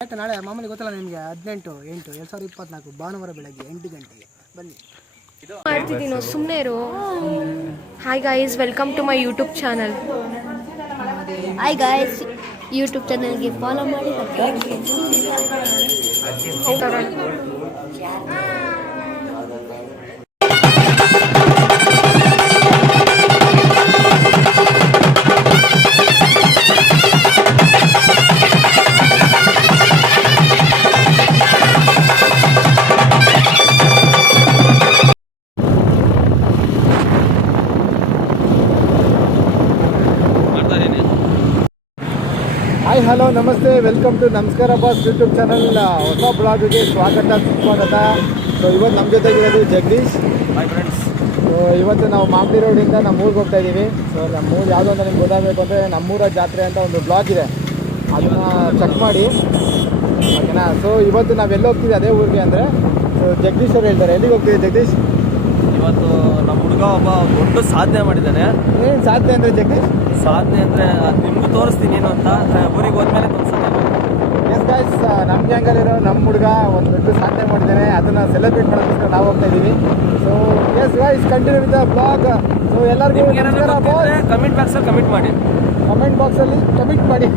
ನಾಳೆ ಮಾಮೂಲಿ ಗೊತ್ತಲ್ಲ ನಿಮಗೆ 18/8/2024 ಭಾನುವಾರ ಬೆಳಗ್ಗೆ 8 ಗಂಟೆಗೆ ಬನ್ನಿ. ಮಾಡ್ತಿದ್ದೀನೋ ಸುಮ್ಮನೆ ಇರು. Hi guys, welcome to my YouTube channel. Hi guys, YouTube ಚಾನಲ್ಗೆ ಫಾಲೋ ಮಾಡಿ. ಹಾಯ್ ಹಲೋ ನಮಸ್ತೆ, ವೆಲ್ಕಮ್ ಟು ನಮಸ್ಕಾರ ಬಾಸ್ ಯೂಟ್ಯೂಬ್ ಚಾನಲ್ ಹೊಸ ಬ್ಲಾಗ್ಗೆ ಸ್ವಾಗತ. ಸೊ ಇವತ್ತು ನಮ್ಮ ಜೊತೆ ಇರೋದು ಜಗದೀಶ್. Hi friends. ಸೊ ಇವತ್ತು ನಾವು ಮಾಗಡಿ ರೋಡಿಂದ ನಮ್ಮ ಊರಿಗೆ ಹೋಗ್ತಾ ಇದ್ದೀವಿ. ಸೊ ನಮ್ಮ ಊರು ಯಾವುದೋ ಅಂತ ನಿಮ್ಗೆ ಗೊತ್ತಾಗಬೇಕು ಅಂದರೆ ನಮ್ಮೂರ ಜಾತ್ರೆ ಅಂತ ಒಂದು ಬ್ಲಾಗ್ ಇದೆ, ಅದನ್ನು ಚೆಕ್ ಮಾಡಿ ಓಕೆನಾ. ಸೊ ಇವತ್ತು ನಾವೆಲ್ಲ ಹೋಗ್ತೀವಿ ಅದೇ ಊರಿಗೆ ಅಂದರೆ ಸೊ ಜಗದೀಶ್ ಅವ್ರು ಹೇಳ್ತಾರೆ. ಎಲ್ಲಿಗೆ ಹೋಗ್ತೀವಿ ಜಗದೀಶ್? ಇವತ್ತು ನಮ್ಮ ಹುಡುಗ ಒಬ್ಬ ದೊಡ್ಡ ಸಾಧನೆ ಮಾಡಿದ್ದಾನೆ. ಏನು ಸಾಧನೆ ಅಂದರೆ ಜಗದೀಶ್? ಸಾಧನೆ ಅಂದರೆ ನಿಮ್ಗೂ ತೋರಿಸ್ತೀನಿ ಏನು ಅಂತ, ಊರಿಗೆ ಹೋದ್ಮೇಲೆ ತೋರಿಸೋಣ. ಎಸ್ ಗೈಸ್, ನಮ್ಮ ಗ್ಯಾಂಗಲ್ಲಿರೋ ನಮ್ಮ ಹುಡುಗ ಒಂದು ದೊಡ್ಡ ಸಾಧನೆ ಮಾಡಿದ್ದಾನೆ, ಅದನ್ನು ಸೆಲೆಬ್ರೇಟ್ ಮಾಡೋದಕ್ಕೆ ನಾವು ಹೋಗ್ತಾ ಇದ್ದೀವಿ. So yes guys, continue with the blog. So ಎಲ್ಲರಿಗೂ ಕಮೆಂಟ್ ಬಾಕ್ಸಲ್ಲಿ ಕಮೆಂಟ್ ಮಾಡಿ. ಕಮೆಂಟ್ ಬಾಕ್ಸಲ್ಲಿ ಕಮೆಂಟ್ ಮಾಡಿ.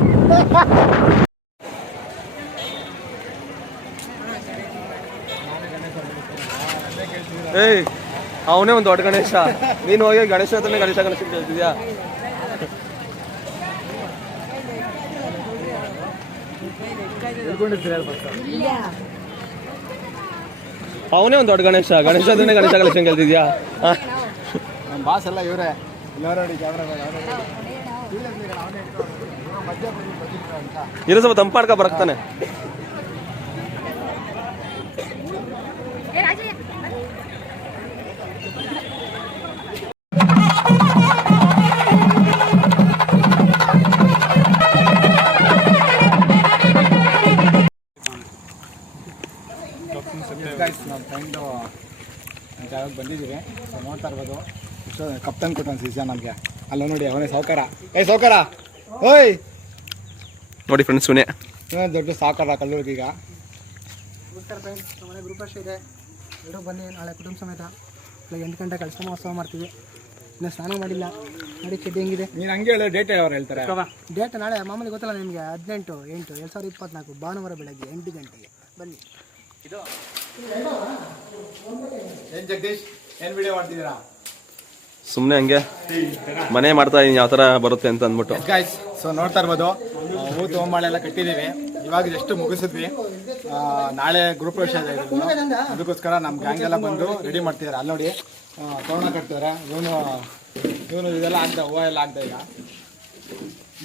ಏಯ್, ಅವನೇ ಒಂದು ದೊಡ್ಡ ಗಣೇಶ, ನೀನು ಹೋಗಿ ಗಣೇಶ ಹತ್ರನೇ ಗಣೇಶ ಕೇಳ್ತಿದ್ಯಾ? ಅವನೇ ಒಂದು ದೊಡ್ಡ ಗಣೇಶ ಹತ್ರನೇ ಗಣೇಶ ಕೇಳ್ತಿದ್ಯಾ? ನಮ್ಮ ಬಾಸ್ ಎಲ್ಲ ಇವರೇ. ಇರೋ ಸ್ವಲ್ಪ ತಂಪಾಡ್ಕ ಬರಕ್ತಾನೆ. ನಮ್ಮ ಫ್ರೆಂಡು ಜಾಗಕ್ಕೆ ಬಂದಿದ್ದೀವಿ. ಸೊ ನೋಡ್ತಾ ಇರ್ಬೋದು, ಇಷ್ಟು ಕಪ್ತಾನ್ ಕೊಟ್ಟು ಸೀಸನ್ ನಮಗೆ. ಅಲ್ಲ ನೋಡಿ, ಅವನೇ ಸಾವುಕಾರ. ಸಾವುಕಾರ ಓಯ್ ನೋಡಿ ಫ್ರೆಂಡ್ಸ್, ಸುನೆ ದೊಡ್ಡ ಸಾವುಕಾರ ಕಲ್ಲೂರಿಗೆ. ಈಗ ಮನೆ ಗ್ರೂಪ್ ಅಷ್ಟೇ ಇದೆ, ಎಲ್ಲರೂ ಬನ್ನಿ. ನಾಳೆ ಕುಟುಂಬ ಸಮೇತ 8 ಗಂಟೆ ಕಳಿಸ್ತಾ ಮಹೋತ್ಸವ ಮಾಡ್ತೀವಿ. ಇನ್ನು ಸ್ನಾನ ಮಾಡಿಲ್ಲ, ನೋಡಿ ಚಡ್ಡಿ ಹೆಂಗಿದೆ. ನೀನು ಹಂಗೆ ಹೇಳೋ ಡೇಟ್ ಅವ್ರು ಹೇಳ್ತಾರೆ. ಡೇಟ್ ನಾಳೆ ಮಾಮೂಲಿ ಗೊತ್ತಲ್ಲ ನಿಮಗೆ 18/8/2024 ಭಾನುವಾರ ಬೆಳಗ್ಗೆ 8 ಗಂಟೆಗೆ ಬನ್ನಿ. ಏನು ಜಗದೀಶ್, ಏನು ವಿಡಿಯೋ ಮಾಡ್ತಿದ್ದೀರಾ? ಸುಮ್ಮನೆ ಹಂಗೆ ಮನೆ ಮಾಡ್ತಾ ಇದೀನಿ, ಯಾವ ಥರ ಬರುತ್ತೆ ಅಂತ ಅಂದ್ಬಿಟ್ಟು. ಗೈಸ್, ಸೊ ನೋಡ್ತಾ ಇರ್ಬೋದು, ಊತು ಹೋಮಾಳೆಲ್ಲ ಕಟ್ಟಿದ್ದೀವಿ. ಇವಾಗ ಜಸ್ಟ್ ಮುಗಿಸಿದ್ವಿ. ನಾಳೆ ಗ್ರೂಪ್ ಪ್ರವೇಶ ಇದೆ, ಅದಕ್ಕೋಸ್ಕರ ನಮ್ಮ ಗ್ಯಾಂಗ್ ಎಲ್ಲ ಬಂದು ರೆಡಿ ಮಾಡ್ತಿದ್ದಾರೆ. ಅಲ್ಲಿ ನೋಡಿ ತೋರಣ ಕಟ್ತಿದ್ದಾರೆ. ಇವನು ಇದೆಲ್ಲ ಆಗ್ತಾ, ಹೂವು ಎಲ್ಲ ಆಗ್ತಾ. ಈಗ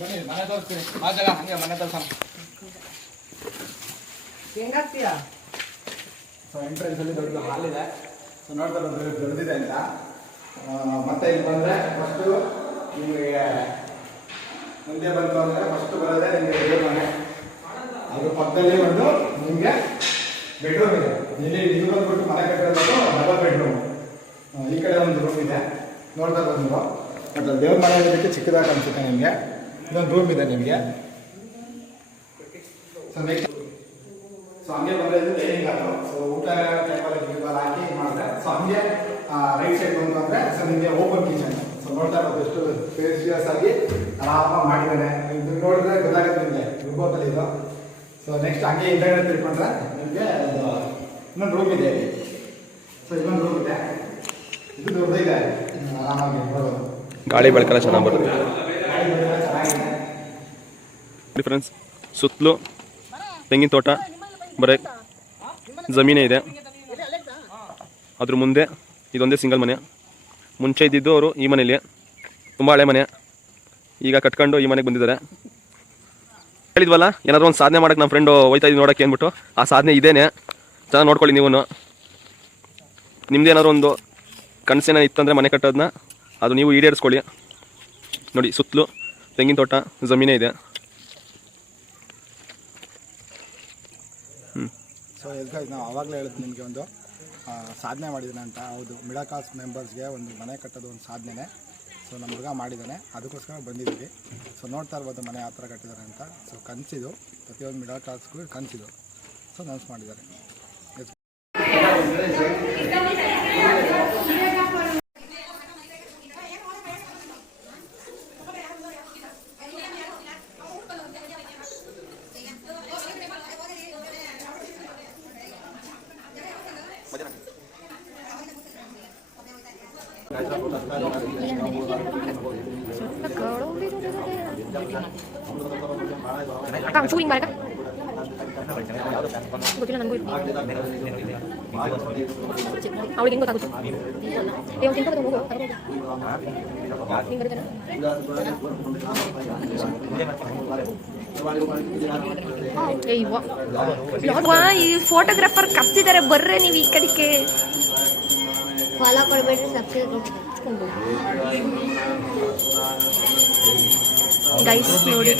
ಬನ್ನಿ ಮನೆ ತೋರಿಸ್ತೀನಿ. ಆ ಜಾಗ ಹಂಗೆ ಮನೆ ತೋರ್ಸೋಣ. ಸೊ ಎಂಟ್ರೆನ್ಸಲ್ಲಿ ದೊಡ್ಡ ಹಾಲ್ ಇದೆ. ಸೊ ನೋಡ್ತಾ ಇರೋದು ದೊಡ್ಡದಿದೆ ಅಂತ. ಮತ್ತೆ ಇಲ್ಲಿ ಬಂದರೆ ಫಸ್ಟು ನಿಮಗೆ ಮುಂದೆ ಬಂತು ಅಂದರೆ ಫಸ್ಟು ಬರೋದೇ ನಿಮಗೆ ದೇವ್ರ ಮನೆ. ಅದ್ರ ಪಕ್ಕದಲ್ಲಿ ಒಂದು ನಿಮಗೆ ಬೆಡ್ರೂಮ್ ಇದೆ. ಇಲ್ಲಿ ಬಂದ್ಬಿಟ್ಟು ಮನೆ ಕಟ್ಟಿರೋದು ಡಬಲ್ ಬೆಡ್ರೂಮ್. ಈ ಕಡೆ ಒಂದು ರೂಮ್ ಇದೆ, ನೋಡ್ತಾ ಇರೋದು ನೀವು. ಮತ್ತು ದೇವ್ರ ಮನೆ ಇದಕ್ಕೆ ಚಿಕ್ಕದಾಗಿ ಅನಿಸುತ್ತೆ ನಿಮಗೆ. ಇದೊಂದು ರೂಮ್ ಇದೆ ನಿಮಗೆ. ಸೊ ನೆಕ್ಸ್ಟ್ ಸೊ ಹಂಗೆ ಬಂದರೆ ಇದು ಡೈನಿಂಗ್ ಹಾಲು. ಸೊ ಊಟ ಟೈಪಲ್ಲಿ ಹಾಕಿ ಮಾಡಿದ್ರೆ ಸೊ ಹಂಗೆ ರೈಟ್ ಸೈಡ್ ಬಂತು ಅಂದರೆ ಸೊ ನಿಮಗೆ ಓಪನ್ ಕಿಚನ್. ಸೊ ನೋಡ್ತಾ ಇರೋದು ಎಷ್ಟು ಸ್ಪೇಸಿಯಸ್ ಆಗಿ ಆರಾಮಾಗಿ ಮಾಡಿದ್ದಾನೆ. ಇದು ನೋಡಿದ್ರೆ ಗೊತ್ತಾಗುತ್ತೆ ನಿಮಗೆ ರುಬೋದಲ್ಲಿ ಇದು. ಸೊ ನೆಕ್ಸ್ಟ್ ಹಂಗೆ ಹಿಂದೆಗಡೆ ತಿಳ್ಕೊಂಡ್ರೆ ನಿಮಗೆ ಇನ್ನೊಂದು ರೂಮ್ ಇದೆ. ಸೊ ಇನ್ನೊಂದು ರೂಮ್ ಇದೆ, ಇದು ದೊಡ್ಡದಿದೆ, ಆರಾಮಾಗಿ ನೋಡೋದು. ಗಾಳಿ ಬೆಳಕಲ್ಲ ಚೆನ್ನಾಗಿ ಬರುತ್ತೆ ಫ್ರೆಂಡ್ಸ್. ಸುತ್ತಲೂ ತೆಂಗಿನ ತೋಟ, ಬರೀ ಜಮೀನೇ ಇದೆ. ಅದ್ರ ಮುಂದೆ ಇದೊಂದೇ ಸಿಂಗಲ್ ಮನೆ. ಮುಂಚೆ ಇದ್ದಿದ್ದು ಅವರು ಈ ಮನೇಲಿ, ತುಂಬ ಹಳೆ ಮನೆ. ಈಗ ಕಟ್ಕೊಂಡು ಈ ಮನೆಗೆ ಬಂದಿದ್ದಾರೆ. ಹೇಳಿದ್ವಲ್ಲ, ಏನಾದರೂ ಒಂದು ಸಾಧನೆ ಮಾಡೋಕ್ಕೆ ನಮ್ಮ ಫ್ರೆಂಡು ಹೋಯ್ತಾ ಇದ್ದು ನೋಡೋಕ್ಕೆ ಅಂದ್ಬಿಟ್ಟು. ಆ ಸಾಧನೆ ಇದೇನೆ, ಚೆನ್ನಾಗಿ ನೋಡ್ಕೊಳ್ಳಿ ನೀವು. ನಿಮ್ದು ಏನಾದ್ರು ಒಂದು ಕನಸೇನ ಇತ್ತಂದರೆ ಮನೆ ಕಟ್ಟೋದನ್ನ, ಅದು ನೀವು ಈಡೇರಿಸ್ಕೊಳ್ಳಿ. ನೋಡಿ, ಸುತ್ತಲೂ ತೆಂಗಿನ ತೋಟ, ಜಮೀನೇ ಇದೆ. ಸೊ ಎಲ್ಗೈಸ್, ನಾವು ಆವಾಗಲೇ ಹೇಳಿದ್ದು ನಿಮಗೆ ಒಂದು ಸಾಧನೆ ಮಾಡಿದ್ದೀನಿ ಅಂತ. ಹೌದು, ಮಿಡಲ್ ಕ್ಲಾಸ್ ಮೆಂಬರ್ಸ್ಗೆ ಒಂದು ಮನೆ ಕಟ್ಟೋದು ಒಂದು ಸಾಧನೆ. ಸೊ ನಮ್ಮ ಹುಡುಗ ಮಾಡಿದ್ದಾನೆ, ಅದಕ್ಕೋಸ್ಕರ ಬಂದಿದ್ದೀವಿ. ಸೊ ನೋಡ್ತಾ ಇರ್ಬೋದು ಮನೆ ಯಾವ ಥರ ಕಟ್ಟಿದ್ದಾರೆ ಅಂತ. ಸೊ ಕನಸಿದು, ಪ್ರತಿಯೊಂದು ಮಿಡಲ್ ಕ್ಲಾಸ್ಗೂ ಕನಸಿದು. ಸೊ ಅನೌನ್ಸ್ ಮಾಡಿದ್ದಾರೆ. ಅಕ್ಕ ಒಂಚೂರು ಹಿಂಗೆ ಬಾರಕ್ಕ ಗೊತ್ತಿಲ್ಲ ನನಗೂ ಅವಳಿಗೆ ಹೆಂಗೆ ಗೊತ್ತಾಗುತ್ತೆ ಒಂದು ತಿನ್ಕೊಂಡು ಹೋಗು ಹಿಂಗೆ ಬರುತ್ತೇನೆ ಈ ಫೋಟೋಗ್ರಾಫರ್ ಕಪ್ತಿದ್ದಾರೆ ಬರ್ರೆ ನೀವು ಈ ಕಡೆಗೆ ಫಾಲೋ ಕೊಡಬೇಡ್ರಿ, ಸಬ್ಸ್ಕ್ರೈಬ್ ಗೈಸ್ ನೋಡಿ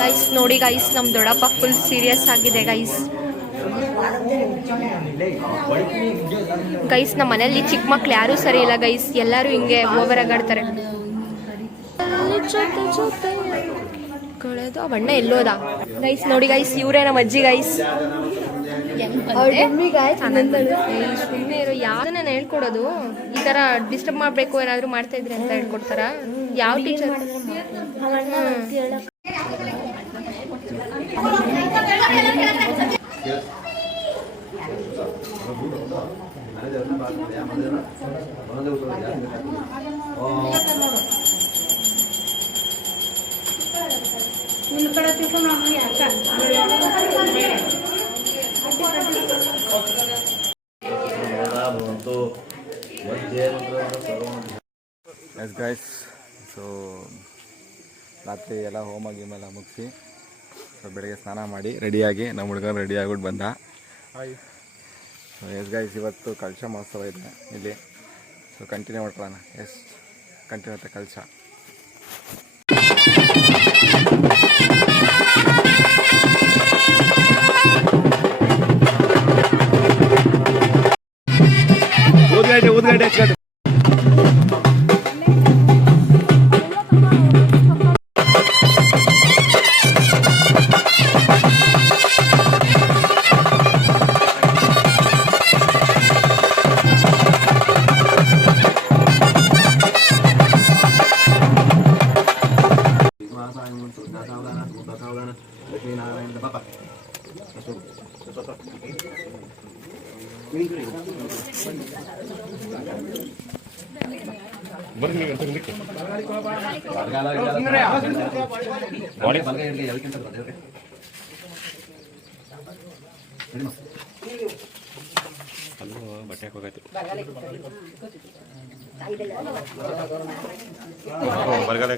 ಗೈಸ್ ನೋಡಿ ಗೈಸ್ ನಮ್ಮ ದೊಡ್ಡಪ್ಪ ಫುಲ್ ಸೀರಿಯಸ್ ಆಗಿದೆ ಗೈಸ್. ಗೈಸ್ ನಮ್ಮ ಮನೆಯಲ್ಲಿ ಚಿಕ್ಕ ಮಕ್ಳು ಯಾರೂ ಸರಿ ಇಲ್ಲ ಗೈಸ್, ಎಲ್ಲರೂ ಹಿಂಗೆ ಓವರ್ ಆಗಾಡ್ತಾರೆ. ಕಳೆದು ಆ ಬಣ್ಣ ಎಲ್ಲೋದ ಗೈಸ್. ನೋಡಿ ಗೈಸ್ ಇವರೇ ನಮ್ಮ ಅಜ್ಜಿ ಗೈಸ್. ಸುಮ್ಮನೆ ಇರೋ ಯಾವ್ದನ್ನ ಹೇಳ್ಕೊಡೋದು, ಈ ತರ ಡಿಸ್ಟರ್ಬ್ ಮಾಡ್ಬೇಕು ಏನಾದ್ರು ಮಾಡ್ತಾ ಇದ್ರೆ ಅಂತ ಹೇಳ್ಕೊಡ್ತಾರ ಯಾವ ಟೀಚರ್? ಎಸ್ ಗೈಸ್, ಸೊ ರಾತ್ರಿ ಎಲ್ಲ ಹೋಮ ಗೀಮೆಲ್ಲ ಮುಗಿಸಿ ಸೊ ಬೆಳಗ್ಗೆ ಸ್ನಾನ ಮಾಡಿ ರೆಡಿಯಾಗಿ ನಮ್ಮ ಹುಡುಗರು ರೆಡಿ ಆಗ್ಬಿಟ್ಟು ಬಂದ. ಸೊ ಎಸ್ ಗೈಸ್, ಇವತ್ತು ಕಲಶ ಮಹೋತ್ಸವ ಇದೆ ಇಲ್ಲಿ. ಸೊ ಕಂಟಿನ್ಯೂ ಮಾಡ್ಕೊಳ್ಳೋಣ. ಎಸ್ ಕಂಟಿನ್ಯೂ ಆಗುತ್ತೆ ಕಲಶ. ಊದ್ಗಡ್ಡೆ ಬಟ್ಟೆ ಹಾಕೋಗಾಯ್ತು. ಬರಗಾಲ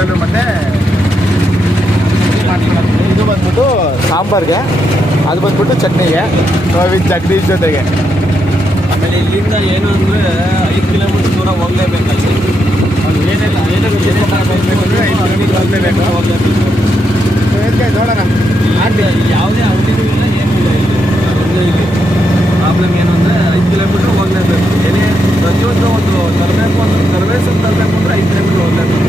ಪೊಂಗಲ್ ಮತ್ತು ಇದು ಬಂದ್ಬಿಟ್ಟು ಸಾಂಬಾರ್ಗೆ, ಅದು ಬಂದ್ಬಿಟ್ಟು ಚಟ್ನಿಗೆ, ವಿತ್ ಜಗದೀಶ್ ಜೊತೆಗೆ. ಆಮೇಲೆ ಇಲ್ಲಿಂದ ಏನು ಅಂದರೆ 5 ಕಿಲೋಮೀಟರ್ ದೂರ ಹೋಗಲೇಬೇಕಲ್ಲಿ. ಏನೆಲ್ಲ ನೋಡೋಣ. ಯಾವುದೇ ಅಂಗಡಿನೂ ಇಲ್ಲ, ಏನೂ ಇಲ್ಲ ಇಲ್ಲಿ. ಅದೊಂದೇ ಇಲ್ಲಿ ಪ್ರಾಬ್ಲಮ್ ಏನು ಅಂದರೆ 5 ಕಿಲೋಮೀಟ್ರ್ ಹೋಗಲೇಬೇಕು. ಏನೇ ಪ್ರತಿಯೊಂದು ಒಂದು ತರಬೇಕು ಅಂದ್ರೆ ಸರ್ವೇಸನ್ನು ತರಬೇಕು ಅಂದರೆ 5 ಕಿಲೋಮೀಟ್ರ್ ಹೋಗಲೇಬೇಕು.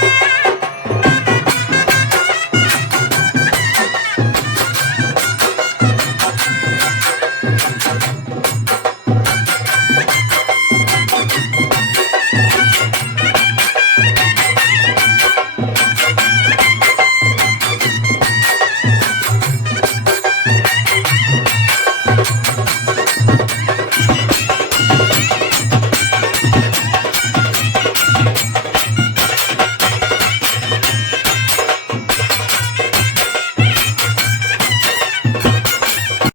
ಠಠಠಠ